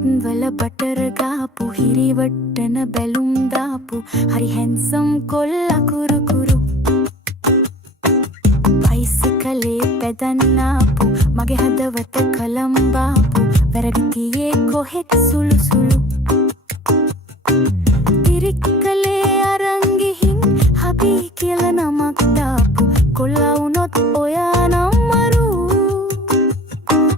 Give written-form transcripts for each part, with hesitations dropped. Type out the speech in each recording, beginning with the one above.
වල බටර් ගාපු හිරිවට්ටන බැලුම් දාපු හරි හැන්සම් කොල්ලා කුරු කුරු බයිසිකලේ පැදන්නාපු මගේ හදවත කලම්බාපු වැරදි ගියේ කොහෙද සුළු සුළු තිරික්කලේ අරන් ගිහින් හබි කියලා නමක් දාපු කොල්ලා වුණොත් ඔයා නම් මරු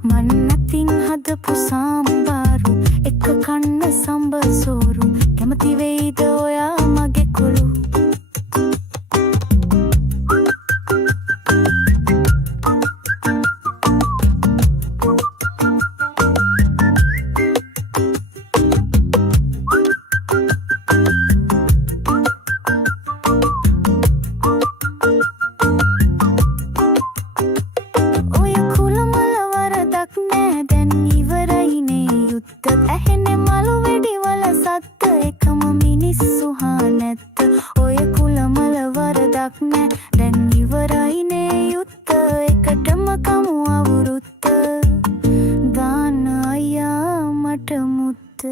මන් නැතින් හදපු සාම්බාරු එක කන්න සම්බර් සෝරු කැමති වෙයිද ඔයා මගේ කොළු ඔය කුලමල වරදක් නෑ දැන් ඉවරයිනේ යුත්ත එකටම කමු අවුරුත්ත දාන්න අයියා මට මුත්ත